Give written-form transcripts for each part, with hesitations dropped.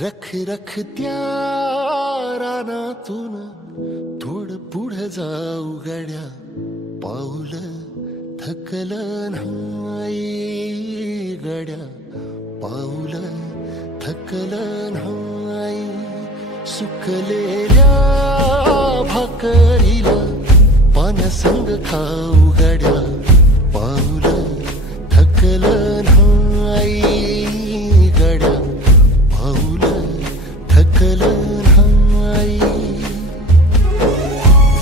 रख रख त्या रानातून थोडं पुढं जाऊ गड्या, पाऊल थकलं नाही गड्या, पाऊल थकलं नाही. सुकलेल्या भाकरीला पाण्यासंग खाऊ गड्या, पाऊल थकलं नाही गड्या, पाऊल थकलं नाही.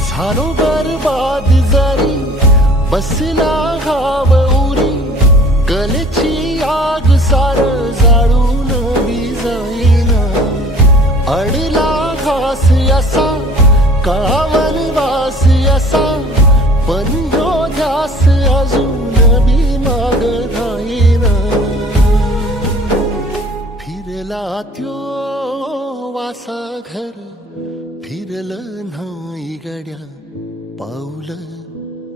झालो बरबाद जरी बसला घाव उरी, कलेची आग सार जाळून विजाईना. अडला घास असा काळा वनवास असा, पण यो ध्यास अजून बी माग राहीना. फिरला त्यो वासा घर फिरलं नाही गड्या, पाऊल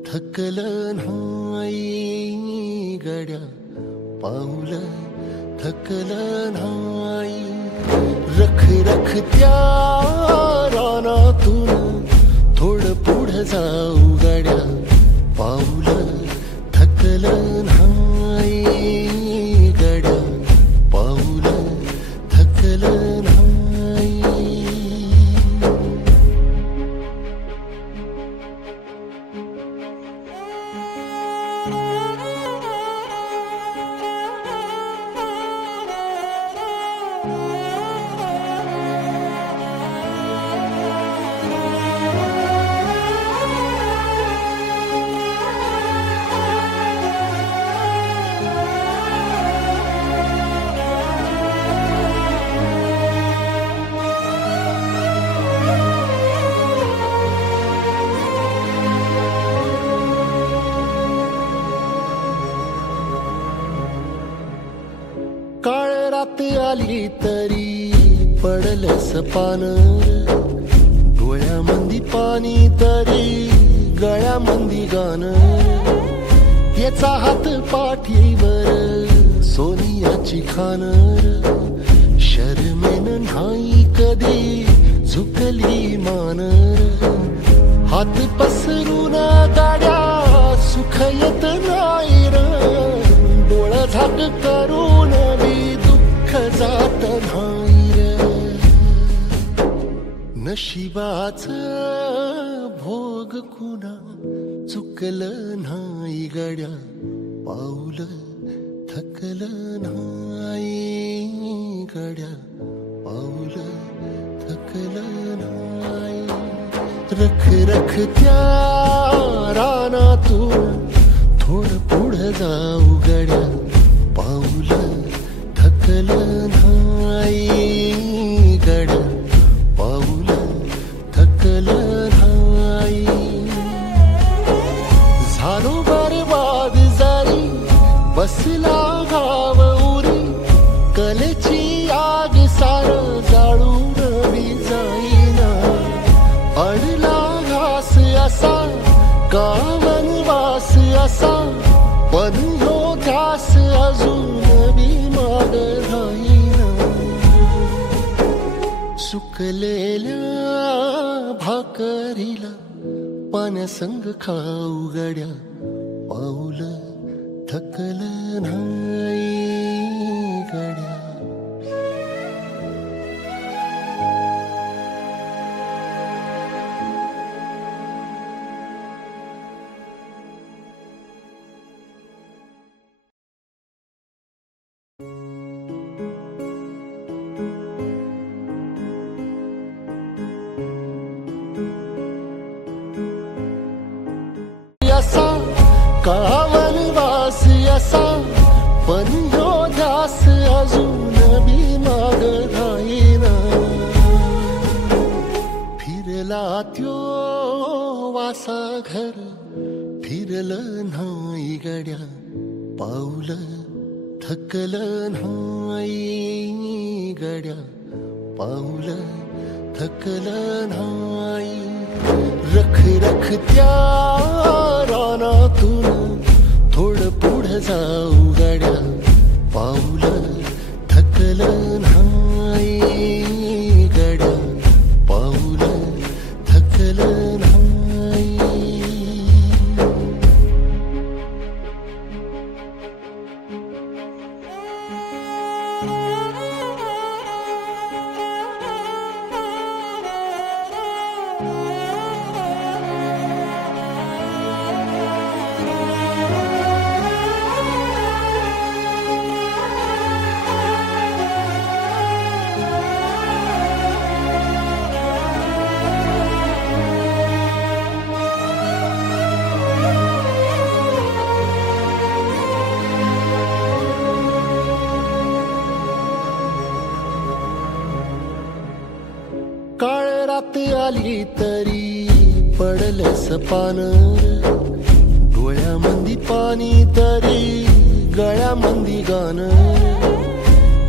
थकलं नाही गड्या, पाऊल थकलं नाही. रख रख त्या रानातून थोडं पुढं जाऊ गड्या, पाऊल थकलं नाही गड्या, पाऊल थकलं नाही. आली तरी पडलंस पानर, डोळ्यामंदी पाणी तरी गळ्यामंदी गाणं. याचा हात पाठीवर सोनियाची खानर, शर्मेन नाही कधी झुकली मानर. हात पसरून गाड्या सुख येत नाही र, डोळा झाक करून जात नाही रे. नशिबाच भोग कुणा चुकलं नाही गड्या, पाऊल थकलं नाही गड्या, पाऊल थकलं नाही. रख रख त्या रानातून थोडं पुढं जाऊ गड्या, पाऊल थकलं नाही गड्या, पाऊल थकलं नाही. झालो बरबाद जरी बसला घाव उरी, कलेची आग सार जाळून विजाईना. अडला घास असा का वनवास असा, पण यो ध्यास अजून माग राहीना. सुकलेल्या भाकरीला पाण्यासंग खाऊ गड्या, पाऊल थकलं नाही गड्या. काळा वनवास असा, पण यो ध्यास अजून बी माग राहीना. फिरला त्यो वासा घर फिरलं नाही गड्या, पाऊल थकलं नाही गड्या, पाऊल थकलं नाही. रख रख त्या रानातून थोडं पुढं जाऊ गड्या, पाऊल थकलं नाही काळ रात आली तरी पडलंस पान, डोळ्यामंदी पाणी तरी गळ्यामंदी गाणं.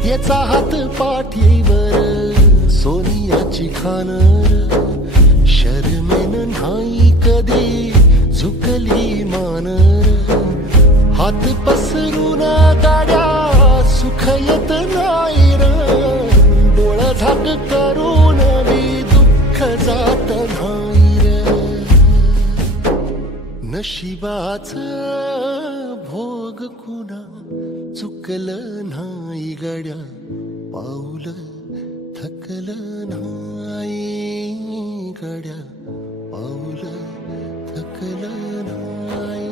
याचा हात पाठीवर सोनियाची खान, शर्मेन नाही कधी झुकली मान. हात पसरून गाड्या सुख येत नाही र, डोळ झाक करून बी दुःख जात नाही र. नशिबाच भोग कुणा चुकलं नाही गड्या, पाऊल थकलं नाही गड्या, पाऊल थकलं नाही.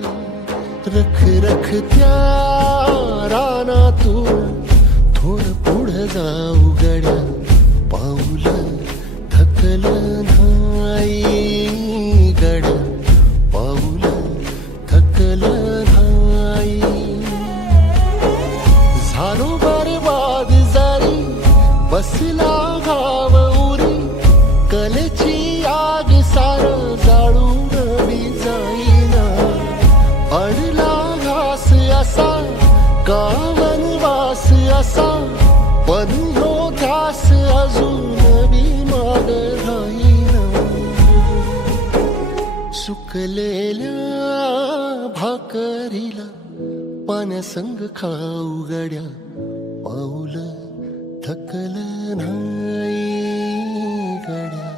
रख रख त्या रानातून थोडं पुढं जाऊ गड्या, पाऊल थकलं नाही गड्या, पाऊल थकलं नाही. झालो बरबाद जरी बसला गाव उरी, कलेची आग सार जाळून बी जाईना. अडला घास असा गावन वास असा, पण हो घास अजून बी माग राहीना. सुकलेल्या भाकरीला पाण्यासंग खाऊ गड्या, पाऊल थकलं नाही गड्या.